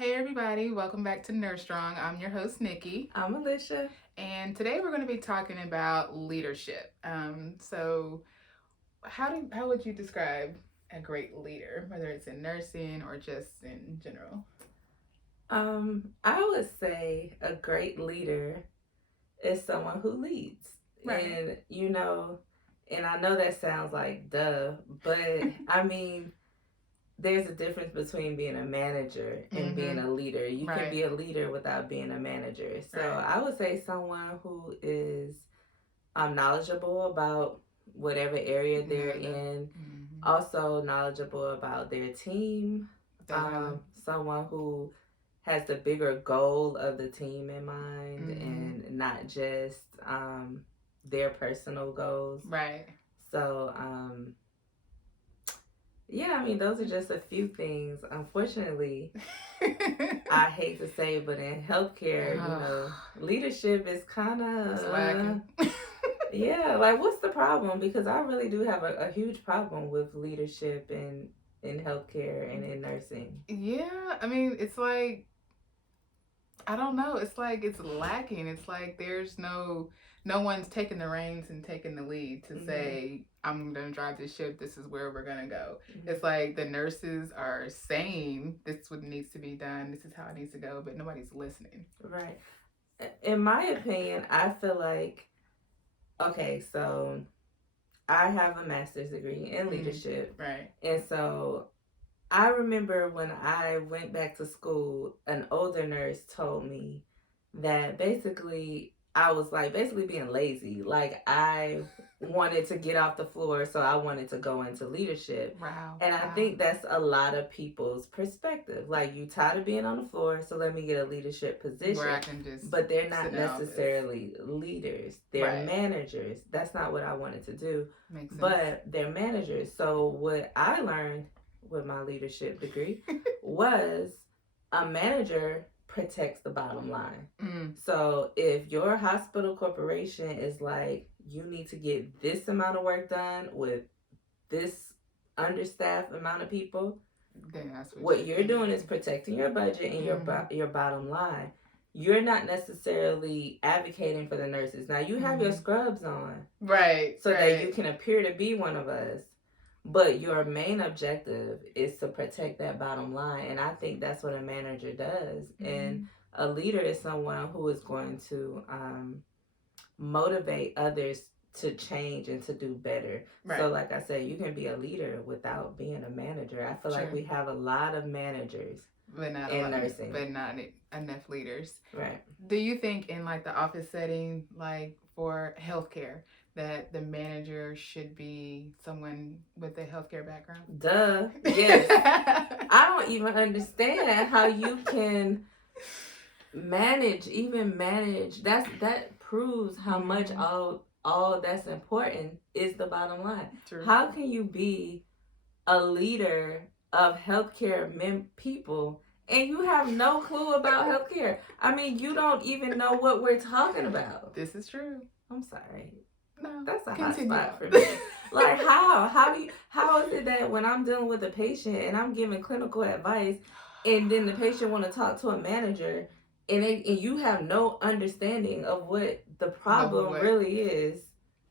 Hey everybody, welcome back to Nurse Strong. I'm your host Nikki, I'm Alicia. and today we're going to be talking about leadership. So how would you describe a great leader, whether it's in nursing or just in general? I would say a great leader is someone who leads. Right. And and I know that sounds like duh, but I mean, there's a difference between being a manager and being Mm-hmm. a leader. You can Right. be a leader without being a manager. So Right. I would say someone who is knowledgeable about whatever area they're in, Mm-hmm. also knowledgeable about their team, Definitely. someone who has the bigger goal of the team in mind Mm-hmm. and not just their personal goals. Right. So, yeah, I mean, those are just a few things. Unfortunately, I hate to say, but in healthcare, leadership is kind It's of, lacking. yeah, like what's the problem? Because I really do have a huge problem with leadership in healthcare and in nursing. Yeah, I mean, it's like I don't know. It's like it's lacking. It's like there's no one's taking the reins and taking the lead to say, I'm gonna drive this ship, this is where we're gonna go. It's like the nurses are saying this is what needs to be done, this is how it needs to go, but nobody's listening. Right. In my opinion, I feel like okay, so I have a master's degree in leadership. Right. And so I remember when I went back to school, an older nurse told me that basically I was like basically being lazy. Like I wanted to get off the floor, so I wanted to go into leadership. Wow. And I Wow. think that's a lot of people's perspective. Like you tired of being on the floor, so let me get a leadership position. Where I can just but they're not necessarily leaders. They're right. managers. That's not what I wanted to do. Makes sense. But they're managers. So what I learned with my leadership degree was a manager protects the bottom line. So if your hospital corporation is like, you need to get this amount of work done with this understaffed amount of people, then that's what you're doing is protecting your budget and your bottom line. You're not necessarily advocating for the nurses. Now you have your scrubs on, right, so right. that you can appear to be one of us. But your main objective is to protect that bottom line. And I think that's what a manager does. And a leader is someone who is going to motivate others to change and to do better. Right. So like I said, you can be a leader without being a manager. I feel like we have a lot of managers but not in nursing, but not enough leaders. Right. Do you think in like the office setting, like for healthcare, that the manager should be someone with a healthcare background? Duh. Yes. I don't even understand how you can manage that proves how much all that's important is the bottom line. True. How can you be a leader of healthcare people and you have no clue about healthcare? I mean, you don't even know what we're talking about. This is true. I'm sorry. No, that's a hot spot for me. Like how is it that when I'm dealing with a patient and I'm giving clinical advice and then the patient want to talk to a manager and you have no understanding of what the problem really is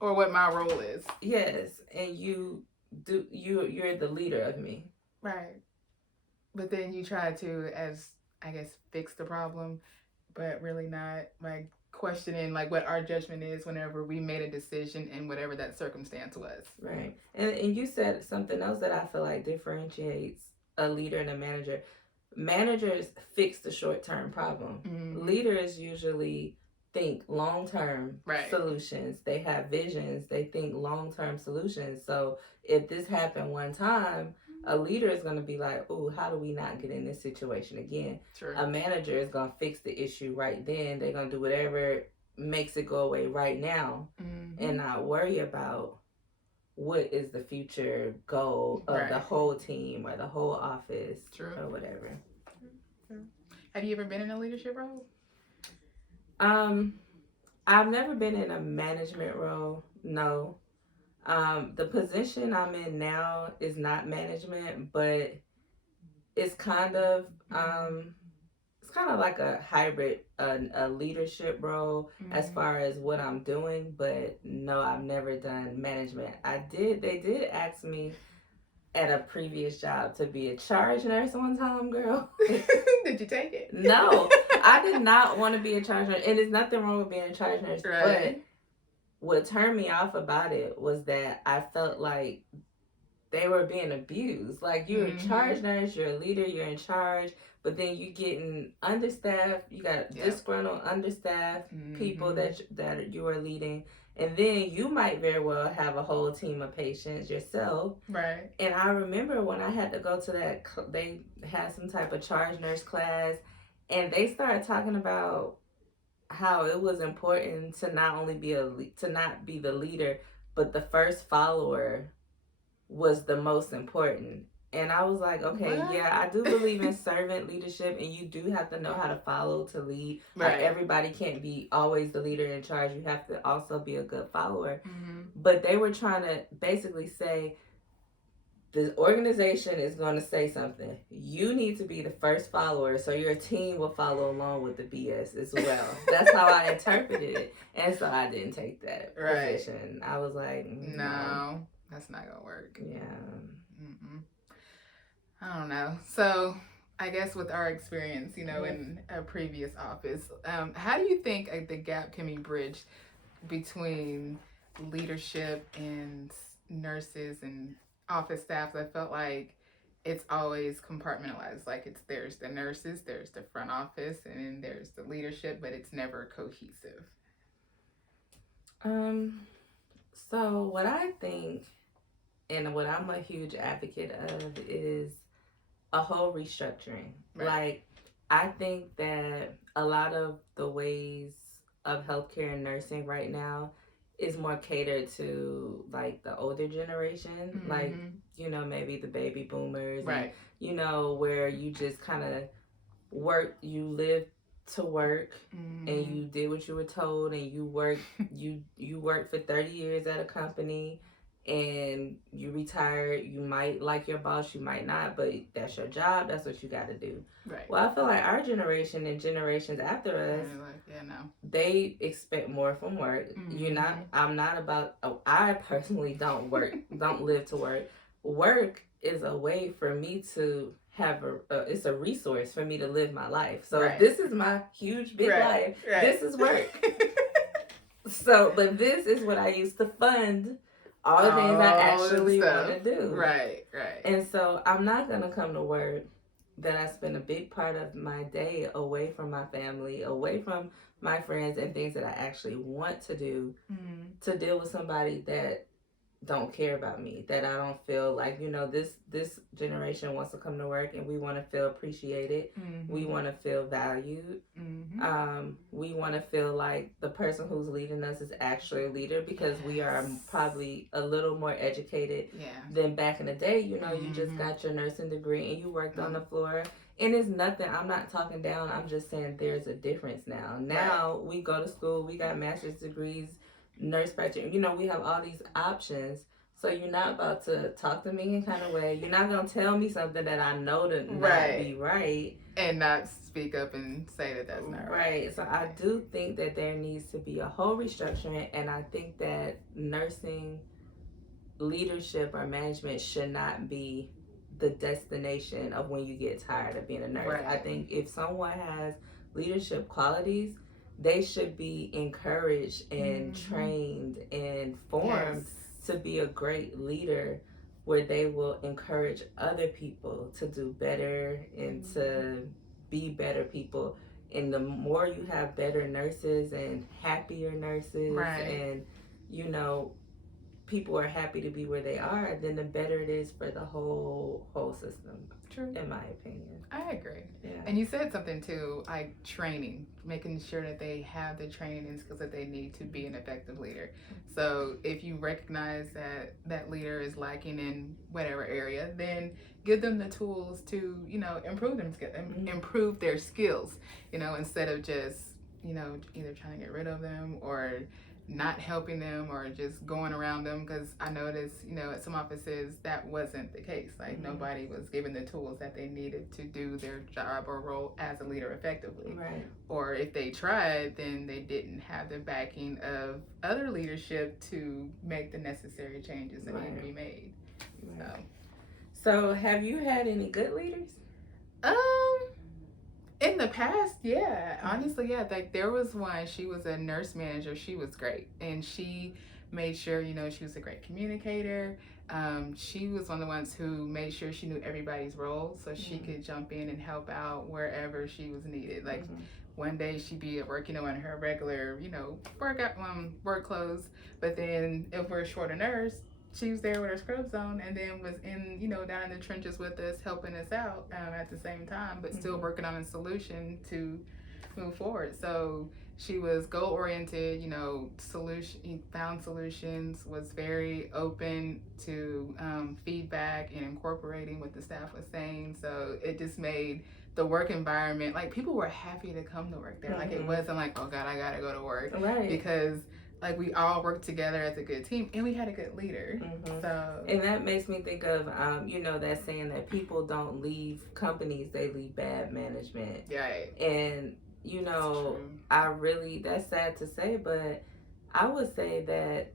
or what my role is? Yes, and you're the leader of me. Right. But then you try to, as I guess, fix the problem, but really not like questioning like what our judgment is whenever we made a decision in whatever that circumstance was. Right. And you said something else that I feel like differentiates a leader and a manager. Managers fix the short-term problem. Leaders usually think long-term solutions. They have visions. They think long-term solutions. So if this happened one time, a leader is going to be like, oh, how do we not get in this situation again? True. A manager is going to fix the issue right then. They're going to do whatever makes it go away right now and not worry about what is the future goal of the whole team or the whole office or whatever. True. Have you ever been in a leadership role? I've never been in a management role, no. The position I'm in now is not management, but it's kind of it's kind of like a hybrid, a leadership role as far as what I'm doing, but no, I've never done management. They did ask me at a previous job to be a charge nurse one time, girl. Did you take it? No, I did not want to be a charge nurse. And there's nothing wrong with being a charge nurse, Right. but what turned me off about it was that I felt like they were being abused. Like, you're a charge nurse, you're a leader, you're in charge, but then you getting understaffed. You got disgruntled, understaffed people that you are leading, and then you might very well have a whole team of patients yourself. Right. And I remember when I had to go to that, they had some type of charge nurse class, and they started talking about how it was important to not only to not be the leader, but the first follower was the most important. And I was like, okay, yeah, I do believe in servant leadership, and you do have to know how to follow to lead. Right. Like, everybody can't be always the leader in charge. You have to also be a good follower. But they were trying to basically say, the organization is going to say something. You need to be the first follower so your team will follow along with the BS as well. That's how I interpreted it. And so I didn't take that position. I was like, no, that's not going to work. Yeah. I don't know. So I guess with our experience, in a previous office, how do you think the gap can be bridged between leadership and nurses and office staff? I felt like it's always compartmentalized. Like, there's the nurses, there's the front office, and then there's the leadership, but it's never cohesive. So what I think, and what I'm a huge advocate of, is a whole restructuring. Right. Like, I think that a lot of the ways of healthcare and nursing right now is more catered to, like, the older generation, like, maybe the baby boomers, right? And, where you just kind of you live to work, and you did what you were told, and you worked you worked for 30 years at a company, and you retired. You might like your boss, you might not, but that's your job. That's what you got to do. Right. Well, I feel like our generation and generations after us, they expect more from work. I personally don't live to work. Work is a way for me to have it's a resource for me to live my life. So if this is my huge big life, this is work. So, but this is what I use to fund all the things I actually want to do. Right. And so I'm not going to come to work that I spend a big part of my day away from my family, away from my friends, and things that I actually want to do, to deal with somebody that don't care about me, that I don't feel like, this generation wants to come to work, and we want to feel appreciated. We want to feel valued. We want to feel like the person who's leading us is actually a leader, because we are probably a little more educated than back in the day. You just got your nursing degree and you worked on the floor. And it's nothing, I'm not talking down, I'm just saying there's a difference now. Now we go to school, we got master's degrees, nurse practitioner, we have all these options. So you're not about to talk to me in kind of way. You're not going to tell me something that I know to not be right. And not speak up and say that that's not right. So I do think that there needs to be a whole restructuring. And I think that nursing leadership or management should not be the destination of when you get tired of being a nurse. Right. I think if someone has leadership qualities, they should be encouraged and trained and formed to be a great leader, where they will encourage other people to do better and to be better people. And the more you have better nurses and happier nurses, and people are happy to be where they are, then the better it is for the whole system. True. In my opinion. I agree. Yeah. And you said something too, like training, making sure that they have the training and skills that they need to be an effective leader. So if you recognize that that leader is lacking in whatever area, then give them the tools to, improve their skills, instead of just, either trying to get rid of them or not helping them or just going around them, because I noticed, at some offices that wasn't the case. Like nobody was given the tools that they needed to do their job or role as a leader effectively. Right. Or if they tried, then they didn't have the backing of other leadership to make the necessary changes that need to be made. Right. So have you had any good leaders? In the past, yeah. Honestly, yeah. Like there was one, she was a nurse manager. She was great. And she made sure, she was a great communicator. She was one of the ones who made sure she knew everybody's role so she could jump in and help out wherever she was needed. Like one day she'd be at work, in her regular, work clothes. But then if we're short a nurse, she was there with her scrubs on, and then was in, down in the trenches with us, helping us out at the same time, but still working on a solution to move forward. So she was goal-oriented, found solutions, was very open to feedback and incorporating what the staff was saying. So it just made the work environment, like people were happy to come to work there. Like it wasn't like, oh God, I gotta go to work. Right. Because like we all worked together as a good team, and we had a good leader. So, and that makes me think of that saying that people don't leave companies, they leave bad management. Right. And that's sad to say, but I would say that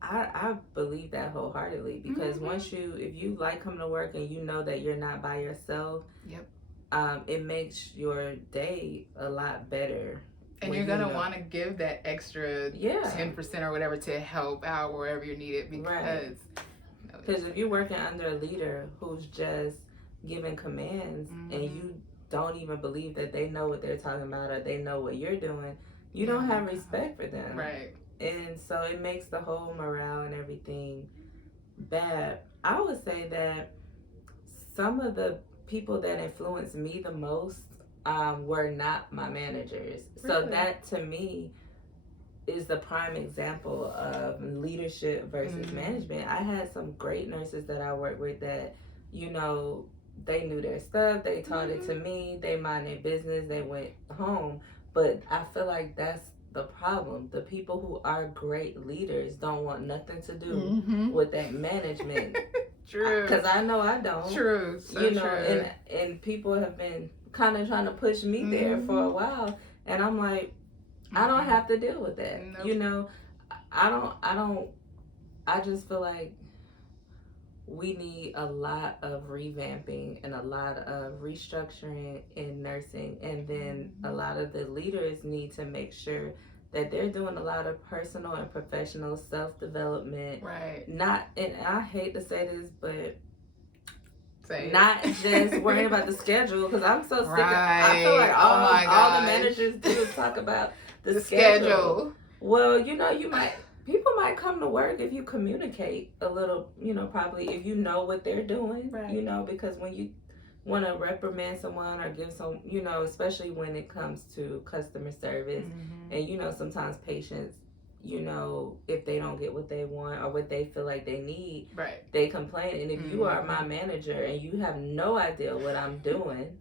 I believe that wholeheartedly, because if you like coming to work and you know that you're not by yourself, it makes your day a lot better. And you're going to want to give that extra 10% or whatever to help out wherever you're needed, because if you're working under a leader who's just giving commands and you don't even believe that they know what they're talking about or they know what you're doing, you don't have respect for them. Right. And so it makes the whole morale and everything bad. I would say that some of the people that influenced me the most were not my managers. Really? So that to me is the prime example of leadership versus management. I had some great nurses that I worked with that, they knew their stuff, they taught it to me, they mind their business, they went home. But I feel like that's the problem. The people who are great leaders don't want nothing to do with that management. True. Because I know I don't. True. So true. And people have been kind of trying to push me there for a while, and I'm like, I don't have to deal with that. Nope. I just feel like we need a lot of revamping and a lot of restructuring in nursing, and then a lot of the leaders need to make sure that they're doing a lot of personal and professional self-development. Right. And I hate to say this, but Say not just worrying about the schedule, because I'm so sick of, I feel like all all the managers do is talk about the schedule. Well, people might come to work if you communicate a little, probably if you know what they're doing, right. Because when you want to reprimand someone or give some, especially when it comes to customer service and, sometimes patients, if they don't get what they want or what they feel like they need, right, they complain. And if you are my manager and you have no idea what I'm doing,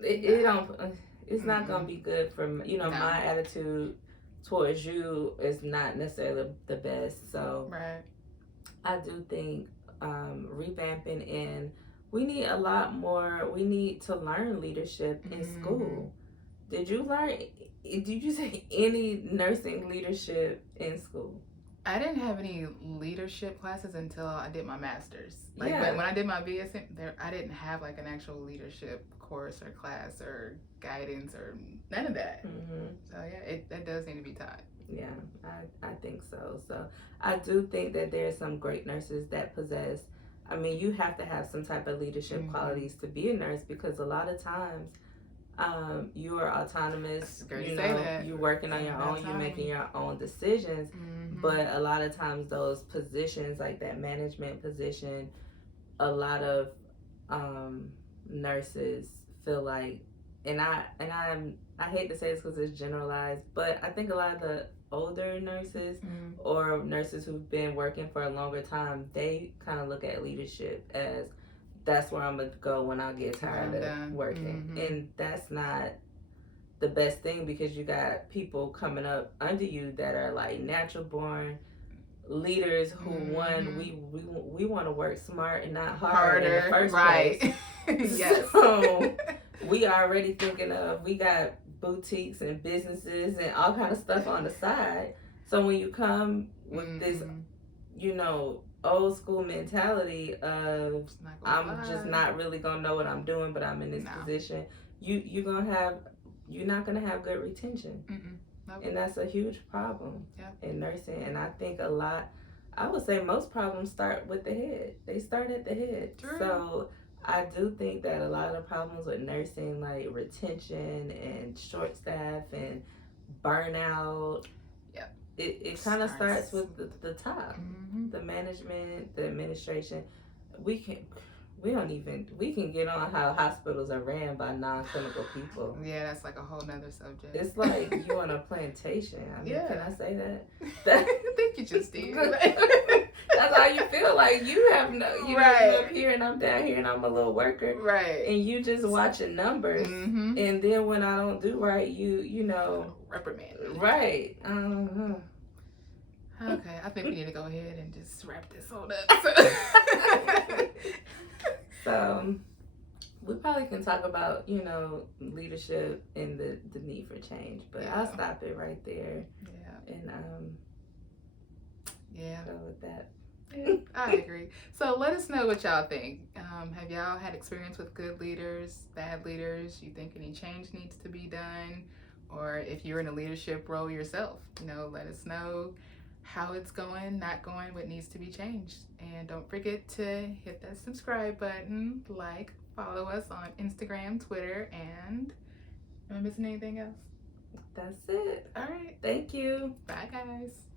it's not going to be good for, my attitude towards you is not necessarily the best. So right. I do think revamping, and we need a lot more. We need to learn leadership in school. Did you say any nursing leadership in school? I didn't have any leadership classes until I did my master's. When I did my BSN, I didn't have like an actual leadership course or class or guidance or none of that. So that does need to be taught. Yeah, I think so. So I do think that there's some great nurses that possess, you have to have some type of leadership qualities to be a nurse, because a lot of times you are autonomous, you're working on your own, you're making your own decisions, but a lot of times those positions, like that management position, a lot of nurses feel like, and I hate to say this because it's generalized, but I think a lot of the older nurses or nurses who've been working for a longer time, they kind of look at leadership as, that's where I'm gonna go when I get tired of working. And that's not the best thing because you got people coming up under you that are like natural born leaders who we want to work smart and not hard in the first place. Yes. So we already thinking of, we got boutiques and businesses and all kind of stuff on the side. So when you come with this, you know, old school mentality of I'm just not really gonna know what I'm doing, but I'm in this position, you're not gonna have good retention. Nope. And that's a huge problem in nursing. And I think I would say most problems start with the head. They start at the head. True. So I do think that a lot of the problems with nursing, like retention and short staff and burnout, it kind of starts with the top, the management, the administration. We can get on how hospitals are ran by non-clinical people. Yeah, that's like a whole nother subject. It's like you on a plantation. I mean, can I say that? I think you just did. That's how you feel. Like you have no, you know, you're up here and I'm down here and I'm a little worker. Right. And you just watching numbers. And then when I don't do right, you know, reprimand me. Right. Okay, I think we need to go ahead and just wrap this on up. So we probably can talk about, you know, leadership and the need for change, but I'll stop it right there. Yeah. And go with that. Yeah, I agree. So let us know what y'all think. Have y'all had experience with good leaders, bad leaders? You think any change needs to be done? Or if you're in a leadership role yourself, you know, let us know how it's going, not going, what needs to be changed. And don't forget to hit that subscribe button, like, follow us on Instagram, Twitter, and am I missing anything else? That's it. All right. Thank you. Bye, guys.